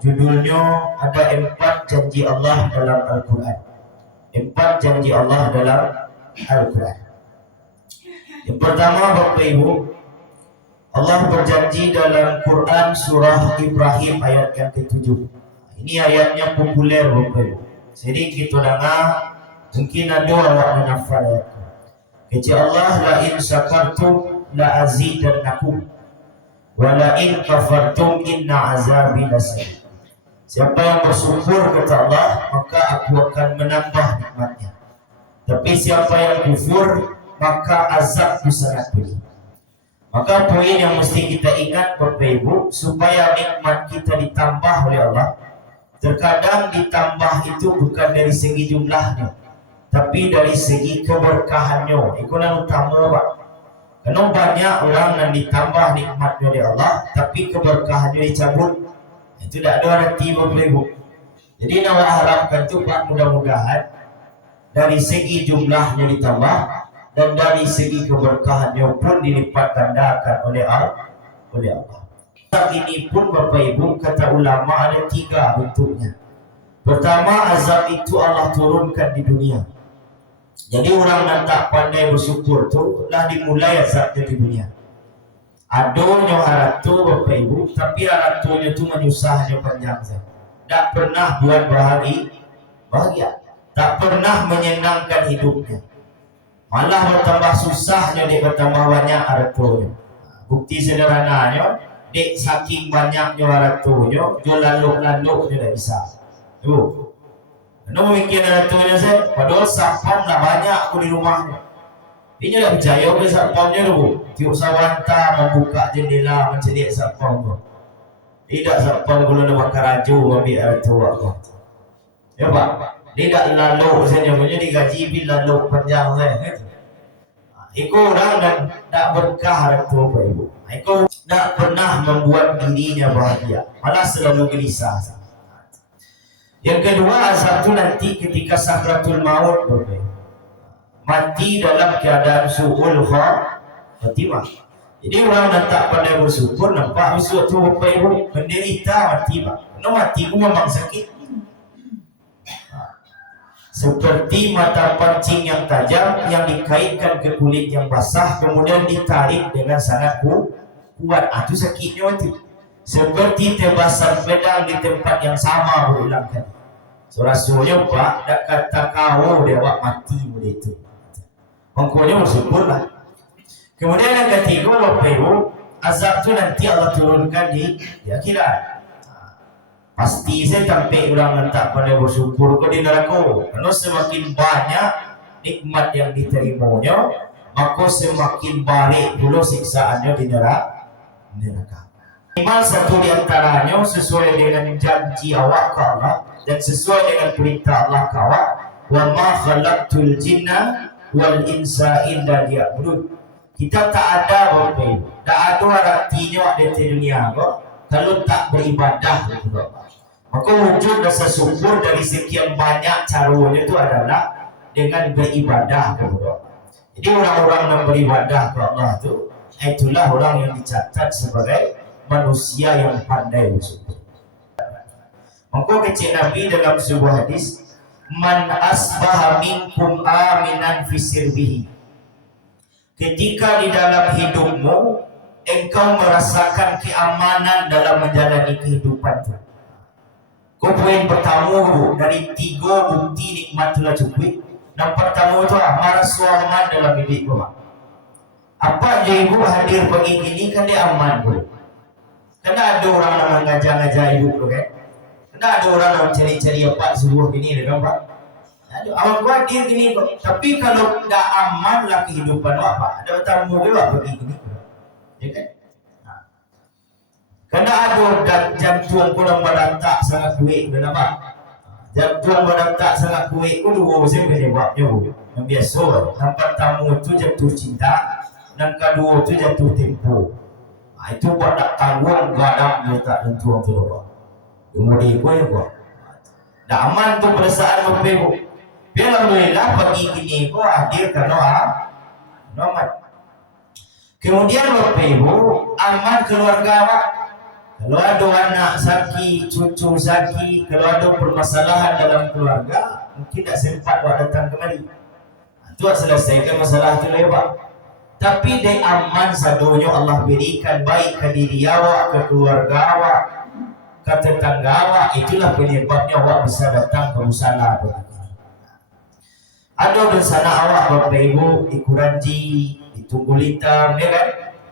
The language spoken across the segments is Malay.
Judulnya ada 4 janji Allah dalam Al-Quran. 4 janji Allah dalam Al-Quran. Yang pertama, Bapak Ibu, Allah berjanji dalam Quran surah Ibrahim ayat yang ke-7. Ini ayatnya populer Bapak Ibu. Jadi kita dengar, mungkin ada awak menghafal ayat. Kata Allah, la in syakartum la azidannakum wa la in kafartum inna azabi lasadid. Siapa yang bersyukur kata Allah, maka aku akan menambah nikmatnya. Tapi siapa yang kufur, maka azabku sangat pedih. Maka poin yang mesti kita ingat Bapak Ibu, supaya nikmat kita ditambah oleh Allah, terkadang ditambah itu bukan dari segi jumlahnya, tapi dari segi keberkahannya. Itu yang utama Pak. Karena banyak orang yang ditambah nikmatnya oleh Allah, tapi keberkahannya dicabut. Itu tidak ada arti Bapak Ibu. Jadi nak harapkan tu Pak, mudah-mudahan dari segi jumlahnya ditambah dan dari segi keberkahannya pun dilipat gandakan oleh Allah. Azab ini pun Bapak Ibu, kata ulama ada 3 bentuknya. Pertama, azab itu Allah turunkan di dunia. Jadi orang yang tak pandai bersyukur tu lah dimulai azabnya di dunia. Adonyo haratu Bapak Ibu, tapi haratunya tu menyusahnya panjang saja. Tak pernah buat bahagia, tak pernah menyenangkan hidupnya. Malah bertambah susahnya dia, bertambah banyak haratunya. Bukti sederhananya, dek saking banyaknya haratunya, dia lalu-lalu dia tak bisa. Ibu, anda memikir haratunya saya, padahal sapam lah banyak aku di rumahnya. Dia tak percaya ke sapamnya tu. Tiup sawanta membuka jendela mencedik sapam tu. Tidak sapam kalau nak bakar raju ambil haratu aku. Ya Pak, dia tak lalu saja punya digaji bil lalu panjang saya. Iko orang dan tak berkah haratu Bapak Ibu. Iko tak pernah membuat dirinya bahagia, malah selalu gelisah. Yang kedua, azab tu nanti ketika sakratul maut Bapak Ibu. Mati dalam keadaan su'ul khatimah. Jadi orang yang tak pandai bersyukur, nampak besok tu Bapak Ibu menderita mati Pak. Kena mati pun memang sakit. Seperti mata pancing yang tajam yang dikaitkan ke kulit yang basah, kemudian ditarik dengan sangat kuat. Itu sakitnya mati. Seperti tebasan pedang di tempat yang sama berulang kali. So rasulnya Pak, tak kata kau dia awak mati boleh itu. Mengkonya bersyukurlah. Kemudian yang ketiga Bapak Ibu, azab tu nanti Allah turunkan di akhirat. Pasti saya sampai orang yang tak pandai bersyukur ke di neraka. Karena semakin banyak nikmat yang diterimanya, maka semakin baik pula siksaannya di neraka. Iman satu di antaranya sesuai dengan janji awak ke Allah dan sesuai dengan perintah Allah ke awak, wa ma khalaqtul jinna wal insa illa liya'budun. Kita tak ada Bapak Ibu, tak ada artinya di dunia kalau tak beribadah kepada Allah. Maka wujud rasa syukur dari sekian banyak caranya itu adalah dengan beribadah kepada Allah. Jadi orang-orang yang beribadah kepada Allah itulah orang yang dicatat sebagai manusia yang pandai bersyukur. Maka kecil Nabi dalam sebuah hadis, man asbaha minkum aminan fi sirbihi. Ketika di dalam hidupmu engkau merasakan keamanan dalam menjalani kehidupan itu. Poin pertama bu, dari 3 bukti nikmat telah cukup. Yang pertama itu merasa aman dalam hidup bu. Apa je ibu hadir pagi ini kan dia aman bu. Kena ada orang yang mengajak-ngajak ibu tu kan. Kena ada orang yang cari-cari apa subuh ini kan Pak. Awak buat dia gini kok. Tapi kalau tak aman lah kehidupan apa, ada tamu juga pergi gini. Ya kan? Karena ada jantung kurang beratak sangat kuat, kenapa? Jantung beratak sangat kuat, dua saya penyebabnya. Yang biasa, yang pertama itu jatuh cinta, dan kedua itu jatuh tempo. Itu buat tak tanggung gadang letak jantung tu apa. Kemudian apa? Tak aman tu perasaan Bapak Ibu. Alhamdulillah pagi ini kau hadir karena aman. Kemudian Bapak Ibu, aman keluarga Pak. Kalau ada anak sakit, cucu sakit, kalau ada permasalahan dalam keluarga, mungkin tak sempat buat datang kemari. Itu selesaikan masalah itu lewat. Tapi dia aman sadonya Allah berikan baik ke diri awak, ke keluarga awak, ke tetangga awak. Itulah penyebabnya awak bisa datang ke musala. Ada bersana awak Bapak Ibu di Kuranji, di Tunggul Hitam, ya kan?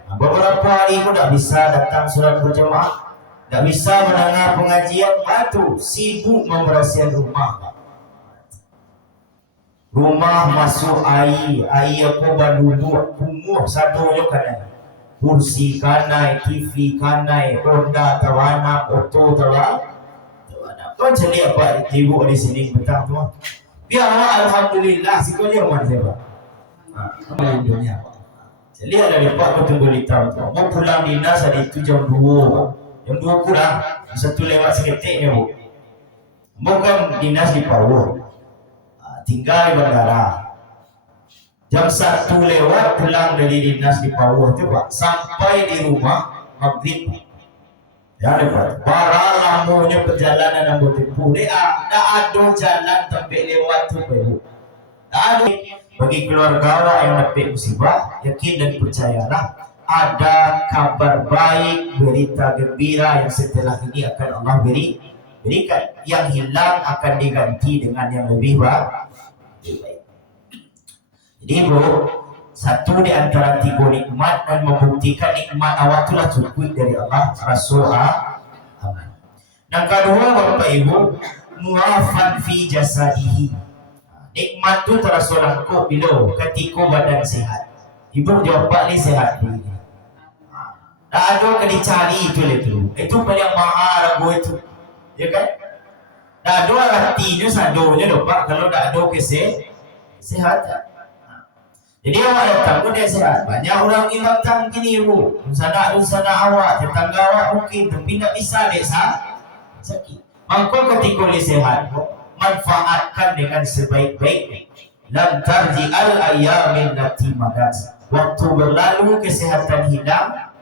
Beberapa hari pun tak bisa datang solat berjemaah, tak bisa mendengar pengajian, batu sibuk membersihan rumah. Rumah masuk air apa balubuk, kumuh sadonya kanai. Kursi kanai, TV kanai, Honda tawana, auto tawana. Kau cari apa ibu di sini petang tu? Biar alhamdulillah sekolah mana saya. Alhamdulillah. Jadi ada lepas ke Tunggul Hitam tu. Mau pulang dinas ada itu jam 2. Jam 2 pulang. Satu lewat seketiknya bu. Bukan dinas di Pawur. Tinggal di bandara. Jam 1 lewat pulang dari dinas di Pawur tu pak. Sampai di rumah maghrib. Ya lepas. Para lamunya perjalanan yang bertempuh. Dia tak ada jalan sampai lewat tu pak. Tak ada. Bagi keluarga awak yang dapat musibah, yakin dan percayalah ada kabar baik, berita gembira yang setelah ini akan Allah berikan. Yang hilang akan diganti dengan yang lebih baik. Jadi bro, satu di antara 3 nikmat dan membuktikan nikmat awak itulah cukup dari Allah Rasulullah. Dan kedua Bapak Ibu, muafan fi jasadihi. Nikmat tu terasa langkuk bila ketika badan sehat. Ibu jawab ni sehat ni. Tak ada kena cari itu. Itu paling mahal ragu itu. Ya kan? Tak ada artinya sadonya dapat kalau tak ada kesehatan. Jadi awak datang pun dia sehat. Banyak orang ni datang gini ibu. Usana awak, tetangga awak mungkin tapi tak bisa dia sakit. Maka ketika dia sehat manfaatkan dengan sebaik-baiknya. Lam tarji'al ayyamin lati madat. Waktu berlalu kesehatan hilang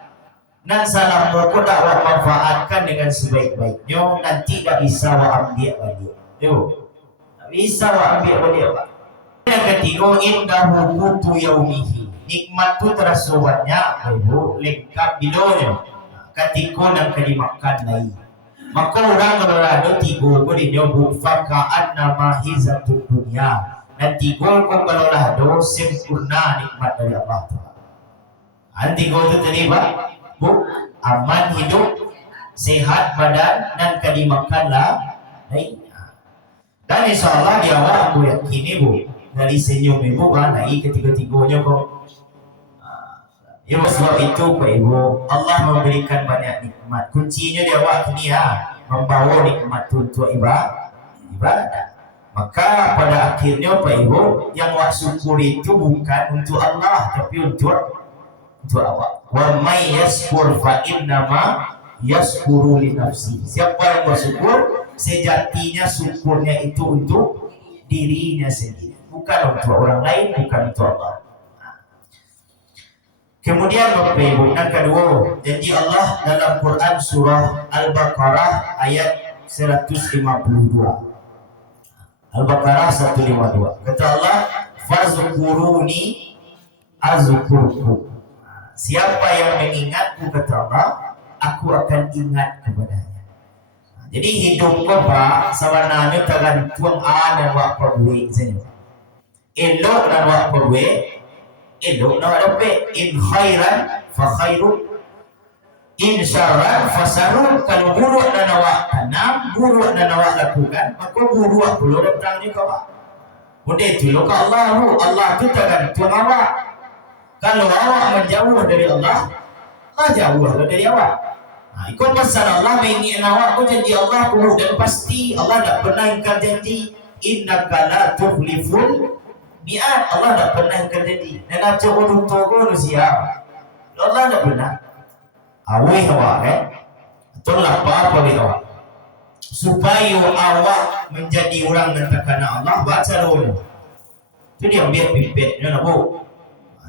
dan salah kau dakwah manfaatkan dengan sebaik-baiknya, nanti tak bisa awak ambil balik. Tak bisa awak ambil balik apa? Yang ketiga, indahu qutu yaumihi. Nikmat tu terasa banyak, lengkap bilanya. Ketika dan dimakan lagi. Maka orang kalau ada 3 ko dinyebut fakaan nama hizatul dunia. Dan 3 ko kalau ada sempurna nikmat dari Allah. Nanti 3 itu tadi Pak, Bu, aman hidup, sehat badan dan kedimakanlah. Dan insyaAllah di awal aku yakin Bu, dari senyum Ibu naik ketiga-tiganya kok. Ya sebab itu Pak Ibu, Allah memberikan banyak nikmat. Kuncinya dia awak ni membawa nikmat itu untuk ibadah. Maka pada akhirnya Pak Ibu, yang awak syukuri itu bukan untuk Allah tapi untuk awak. Wa may yashkur fa innama yashkuru li nafsi. Siapa yang bersyukur, sejatinya syukurnya itu untuk dirinya sendiri, bukan untuk orang lain, bukan untuk Allah. Kemudian Bapak Ibu, yang kedua, janji Allah dalam Quran surah Al-Baqarah ayat 152. Al-Baqarah 152. Kata Allah, fazkuruni azkurku. Siapa yang mengingatku, kata Allah, aku akan ingat kepadanya. Jadi hidup kau Pak, sebenarnya tergantung dan wak perbuat saja. Elok dan wak perbuat, elok nak dapat. In khairan fa khairu, in syarran fa syarrun. Kalau buruk dan awak tanam, buruk dan awak lakukan, maka buruk pula datangnya ke awak. Benda itu lo ke Allah, Allah tu tergantung awak. Kalau awak menjauh dari Allah, Allah jauh dari awak. Ikut pasal Allah mengingat awak, kau janji Allah buruk dan pasti. Allah tak pernah ingkar janji. Innaka la tukhliful mi'ad. Allah tak pernah ingkar janji. Dan nak coba untuk manusia, Allah tak pernah. Awih awak tolak apa dia awak supaya awak menjadi orang yang terkena Allah. Baca dulu itu dia biar pipetnya nak bu.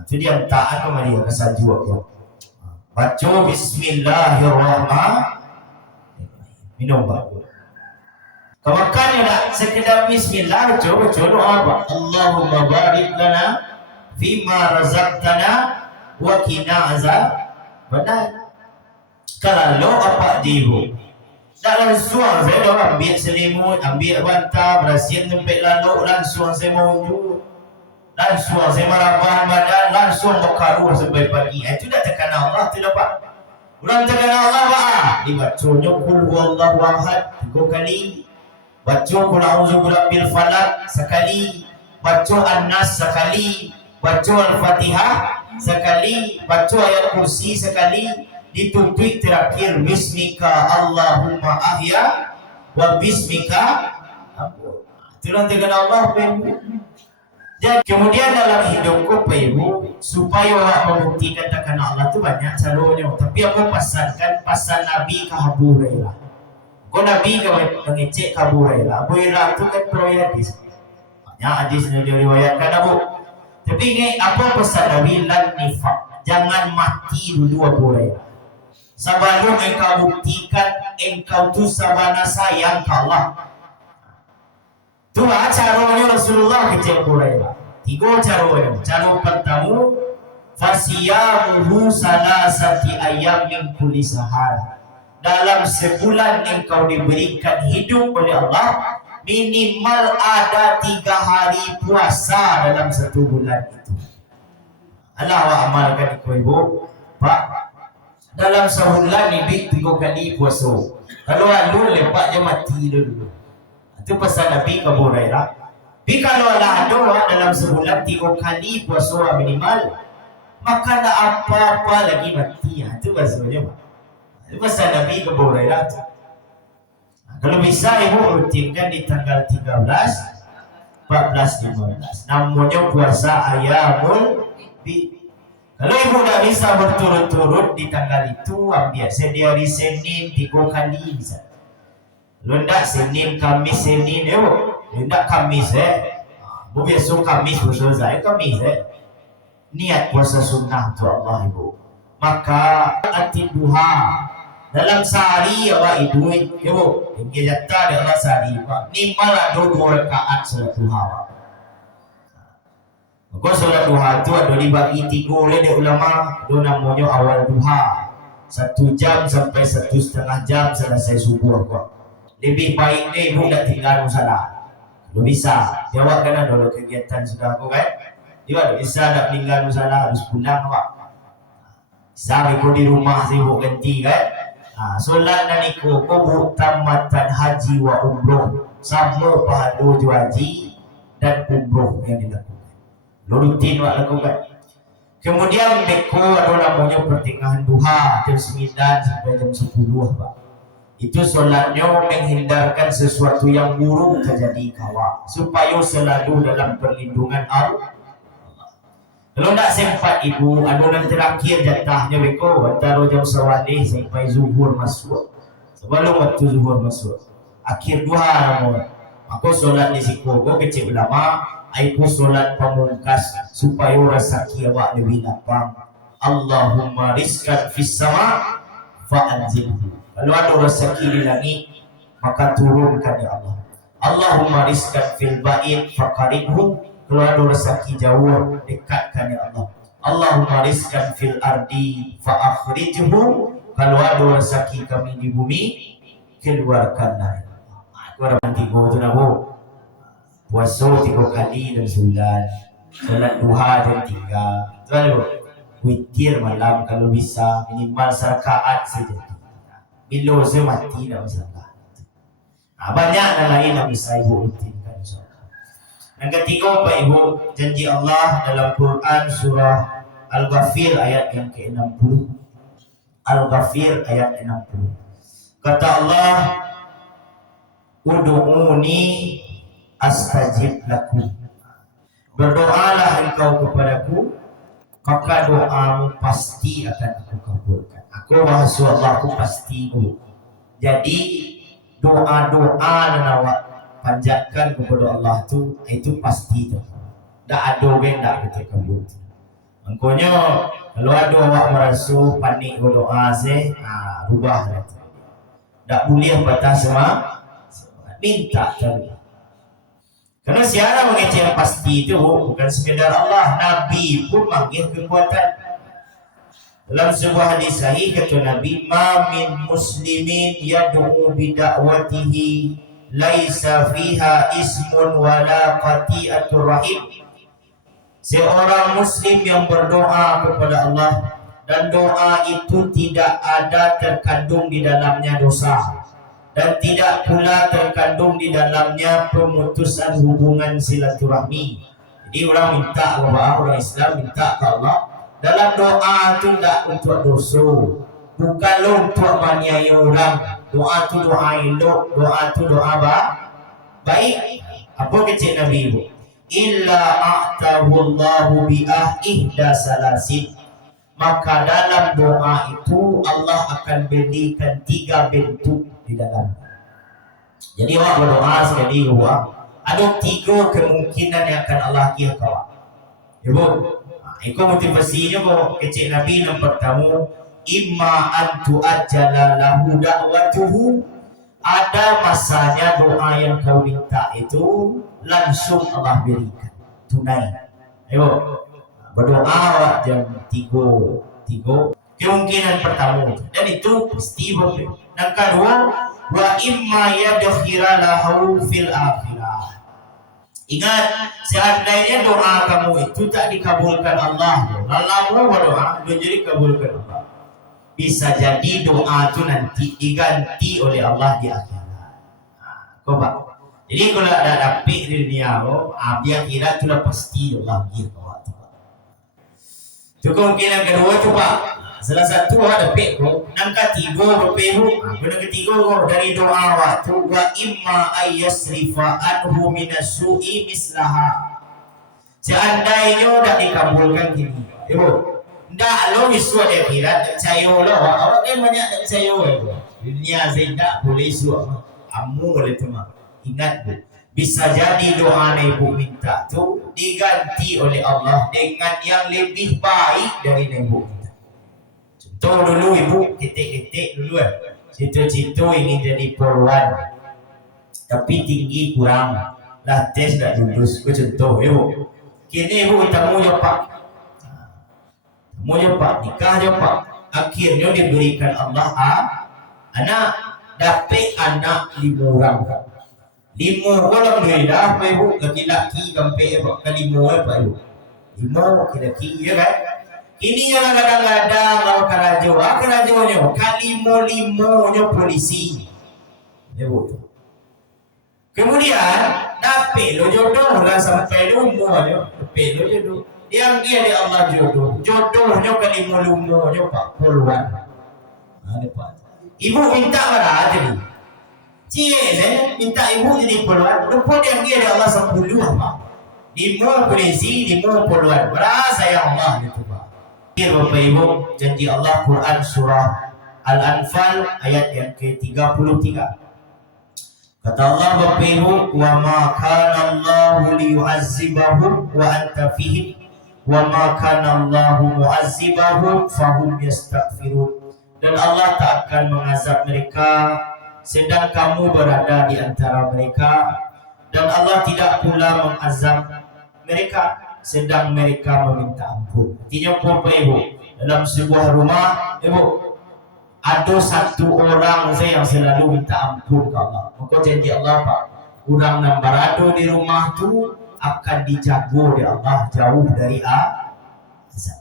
Itu dia taat sama dia kesal juga. Baca Bismillahirrahmanirrahim. minum bagus. Kemakannya nak sekedar bismillah, coba doa apa? Allahumma barik lana fima razaqtana wa qina azab benar. Kalau apa dibu dalam suang saya dah ambil selimut, ambil bantal, bersihin tempat lalu, langsung saya mau langsung saya merabahan badan, langsung berkaruh sampai pagi. Itu dah tekan Allah tu dapat. Ulang tekan Allah pak. Dibacanya kul huwallahu ahad 3 kali. Baca kul a'udzu birabbil falaq sekali. Baca An-Nas sekali. Baca Al-Fatihah sekali. Baca ayat kursi sekali. Ditutup terakhir bismika Allahumma ahya wa bismika ampun. Itulah tekan Allah pun. Dan kemudian dalam hidupku Pak Ibu, supaya awak membuktikan takkan Allah tu banyak caranya. Tapi aku pasankan pasal Nabi ke Abu Hurairah. Kau Nabi ke mengecek ke Abu Hurairah. Abu Hurairah tu kan perawi hadis. Banyak hadis yang diriwayatkan Abu. Tapi ingat apa pesan Nabi? Lan nifaq. Jangan mati dulu Abu Hurairah. Sebelum engkau buktikan engkau tu sabana sayang ke Allah. Tu caranya Rasulullah kecil Hurairah. 3 caranya. Cara pertama, fasiyamuhu salasati ayyam min kulli sahar. Dalam sebulan engkau diberikan hidup oleh Allah, minimal ada 3 hari puasa dalam 1 bulan itu. Allah wa amalkan ibu Pak. Dalam sebulan ni 3 kali puasa. Kalau alul lepak je mati dulu. Itu pasal Nabi ke Abu Hurairah. Tapi kalau ada doa dalam sebulan 3 kali puasa minimal, maka tak apa-apa lagi mati. Itu maksudnya Pak. Itu pasal Nabi ke Abu Hurairah. Kalau bisa ibu rutinkan di tanggal 13, 14, 15. Namanya puasa ayamul bid. Kalau ibu tak bisa berturut-turut di tanggal itu, ambil sedia hari Senin 3 kali bisa. Lundak Senin, Kamis, Senin, lundak Kamis besok Kamis selesai Kamis niat puasa sunnah untuk Allah ibu. Maka ati duha dalam sehari awak ibu yang jatah dalam sehari ni malah 2 rakaat salat duha. Maka salat duha tu ada dibagi 3 oleh ulama, ada namanya awal duha 1 jam sampai 1,5 jam selesai subuh kok. Lebih baik ni ibu tak tinggal musalah. Kalau bisa, jawab kena dulu kegiatan sudah aku kan. Dia bisa tak tinggal musalah, harus pulang awak. Bisa ibu di rumah sibuk ganti kan. Solat dan ikut kubur tamatan haji wa umroh. Sama pahala haji dan umroh yang dilakukan. Rutin awak lakukan. Kemudian beko ada namanya pertengahan duha jam 9 sampai jam 10 Pak. Itu solatnya menghindarkan sesuatu yang buruk terjadi kawan, supaya selalu dalam perlindungan Allah. Kalau tak sempat ibu, adunan terakhir jatahnya beko antara jam sawalih sampai zuhur masuk. Sebelum waktu zuhur masuk, akhir duha namun aku solat di siku, aku kecil ulama, aku solat pamungkas supaya rezeki awak lebih lapang. Allahumma rizqan fis sama fa'anzilhu. Kalau ada rezeki di langit, maka turunkan ya Allah. Allahumma rizqan fil ba'id faqaribhu. Kalau ada rezeki jauh, dekatkan ya Allah. Allahumma rizqan fil ardi fa'akhrijhu. Kalau ada rezeki kami di bumi, keluarkanlah ya Allah. Aku ada 3 tu nak bu. Puasa 3 kali dalam sebulan. Salat duha jam 3. Tu ada bu. Witir malam kalau bisa, minimal serakaat saja. Bila saya mati dah masalah. Banyak dan lain yang bisa ibu rutinkan insyaAllah. Yang ketiga Pak Ibu, janji Allah dalam Quran surah Al-Ghafir ayat yang ke-60. Al-Ghafir ayat 60. Kata Allah, Udu'uni astajib lakum. Berdoalah engkau kepadaku, maka doamu pasti akan aku kabulkan. Aku bahasa Allah aku pasti bu. Jadi doa-doa dan awak panjatkan kepada Allah tu itu pasti tu. Tak ada orang tak kita kabul. Maknanya kalau ada awak merasa panik berdoa rubahlah tu. Tak boleh patah semangat. Minta terus. Karena siapa mengecek yang pasti itu bukan sekadar Allah, Nabi pun manggil kekuatan. Dalam sebuah hadis sahih kata Nabi, "Ma min muslimin yad'u bi da'watihi laisa fiha ismun wala qati'atur rahim." Seorang muslim yang berdoa kepada Allah dan doa itu tidak ada terkandung di dalamnya dosa dan tidak pula terkandung di dalamnya pemutusan hubungan silaturahmi. Jadi orang minta kepada orang Islam minta ke Allah dalam doa itu tidak untuk dosa, bukan untuk menganiaya orang. Doa itu doa elok, doa itu doa baik. Apa kecil Nabi itu? Illa a'tahu Allahu bi'ah ihda salasin. Maka dalam doa itu Allah akan berikan 3 bentuk di dalam. Jadi awak berdoa sekali awak ada 3 kemungkinan yang akan Allah kira kau. Ya bu, itu motivasinya bu kecil Nabi yang pertama, imma an tu'ajjala lahu da'watuhu. Ada masanya doa yang kau minta itu langsung Allah berikan tunai. Ayo berdoa jam 3 kemungkinan pertama dan itu pasti betul. Yang kedua, wa imma yadkhira lahu fil akhirah. Ingat, seandainya doa kamu itu tak dikabulkan Allah, lalu berdoa menjadi kabulkan Allah, bisa jadi doa itu nanti diganti oleh Allah di akhirat. Coba. Jadi kalau ada dapik di dunia, di akhirat itu pasti Allah gitu. Itu kemungkinan kedua coba. Salah satu ada pek nang ketiga berpehu. Nang ketiga dari doa waktu wa imma ayyasrifa anhu minasu'i mislaha. Seandainya dah dikabulkan gini. Ibu, ndak lo isu ada akhirat tak percaya lah. Awak kan banyak tak percaya itu. Dunia saya tak boleh isu. Amu boleh teman. Ingat bu, bisa jadi doa ibu minta tu diganti oleh Allah dengan yang lebih baik dari ibu minta. Contoh dulu ibu ketik-ketik dulu cita-cita ingin jadi polwan tapi tinggi kurang lah tes tak lulus. Contoh ibu kini ibu tamu je pak nikah je pak, akhirnya diberikan Allah anak, dapat anak 5 orang. 5 orang dah ibu, laki-laki sampai ke 5 apa ibu? 5 laki-laki ya kan? Ini yang kadang-kadang kalau kerajaannya kalimo-limonya polisi. Ibu. Kemudian dapat lo jodoh lah sampai umurnya, dapat lo jodoh. Yang dia di Allah jodohnya kalimo-limonya pak puluhan. Ibu minta pada jadi. Cie minta ibu jadi puluhan. Lepas yang dia di Allah 10 apa? 5 polisi, 5 puluhan. Berasa ya Allah itu pak. Bapak Ibu, janji Allah Quran surah Al-Anfal ayat yang ke-33. Kata Allah Bapak Ibu, wa ma kana Allahu liyu'azzibahum wa anta fihim wa ma kana Allahu mu'azzibahum fahum yastaghfirun. Dan Allah tak akan mengazab mereka sedang kamu berada di antara mereka, dan Allah tidak pula mengazab mereka sedang mereka meminta ampun. Artinya Bapak Ibu, dalam sebuah rumah ibu ada satu orang saya yang selalu minta ampun ke Allah. Maka janji Allah pak, orang yang berada di rumah tu akan dijaga oleh Allah jauh dari azab.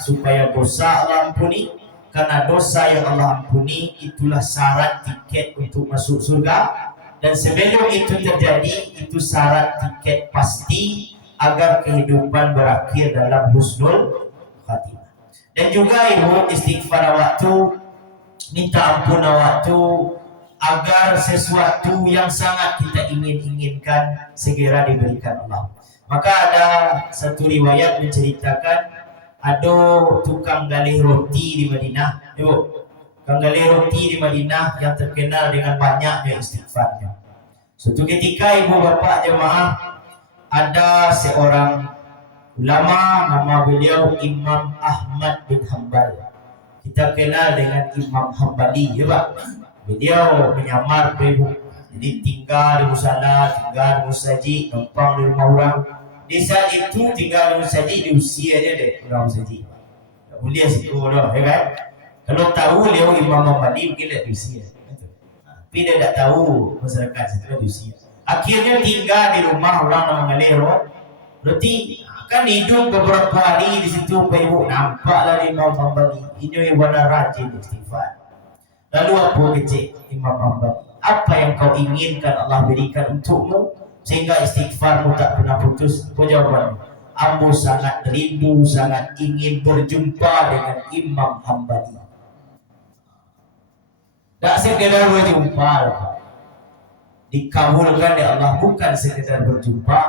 Supaya dosa Allah ampuni, karena dosa yang Allah ampuni itulah syarat tiket untuk masuk surga. Dan sebelum itu terjadi, itu syarat tiket pasti agar kehidupan berakhir dalam husnul khatimah. Dan juga ibu istighfar waktu, minta ampun waktu, agar sesuatu yang sangat kita inginkan segera diberikan Allah. Maka ada satu riwayat menceritakan ada tukang galih roti di Madinah, ibu. Tukang galih roti di Madinah yang terkenal dengan banyaknya istighfarnya. Suatu ketika ibu bapak jemaah, ada seorang ulama nama beliau Imam Ahmad bin Hanbal. Kita kenal dengan Imam Hambali ya Pak. Beliau menyamar ibu. Jadi tinggal di musala, tinggal di musajid, numpang di rumah orang. Di saat itu tinggal di musajid di usia aja deh orang musajid. Tak boleh situ dah, ya kan? Kalau tahu dia Imam Mali mungkin di usia. Tapi dia tak tahu masyarakat situ di usia. Akhirnya tinggal di rumah orang yang mengalero. Berarti kan hidup beberapa hari di situ, ibu nampaklah Imam Mali. Ini warna rajin istighfar. Lalu apa kecil Imam Ambali? Apa yang kau inginkan Allah berikan untukmu sehingga istighfarmu tak pernah putus? Kau jawabannya, Ambo sangat rindu, sangat ingin berjumpa dengan Imam Ambali. Tak sekedar berjumpa, dikabulkan oleh Allah, bukan sekedar berjumpa,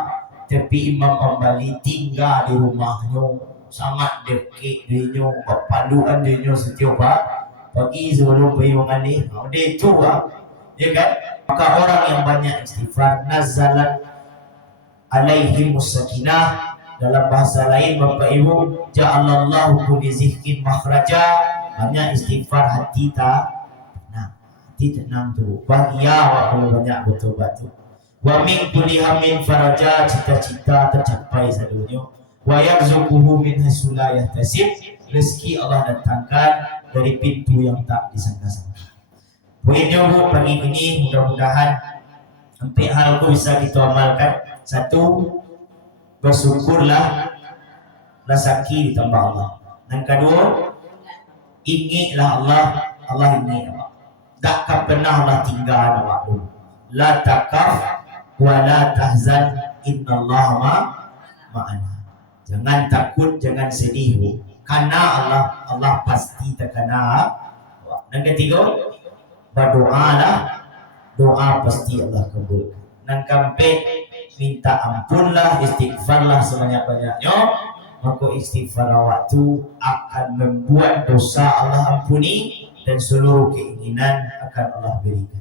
tapi Imam Ambali tinggal di rumahnya, sangat dekat dia, paduan dia setiap pagi sebelum pergi mandi. Dia itu ya kan? Maka orang yang banyak istighfar, nazalat alaihi musakinah. Dalam bahasa lain Bapak Ibu, ja'alallahu kulli zikrin makhraja. Banyak istighfar hati tenang tu. Bahagia kalau banyak bertobat tu. Wa min kulli hammin faraja, cita-cita tercapai sedunia. Wa yarzuquhu min haitsu la yahtasib. Rezeki Allah datangkan dari pintu yang tak disangka-sangka. Poinnya bu, pagi ini mudah-mudahan sampai hal itu bisa kita amalkan. Satu, bersyukurlah rezeki ditambah Allah. Dan kedua, ingatlah Allah, Allah ingat Allah. Takkan pernah Allah tinggal awak dulu. La takaf wa la tahzan, innallaha ma'ana. Jangan takut, jangan sedih bu. Karena Allah pasti terkena. Dan ketiga, berdoalah, doa pasti Allah kabul. Dan keempat, minta ampunlah, istighfarlah sebanyak-banyaknya. Maka istighfar waktu akan membuat dosa Allah ampuni dan seluruh keinginan akan Allah berikan.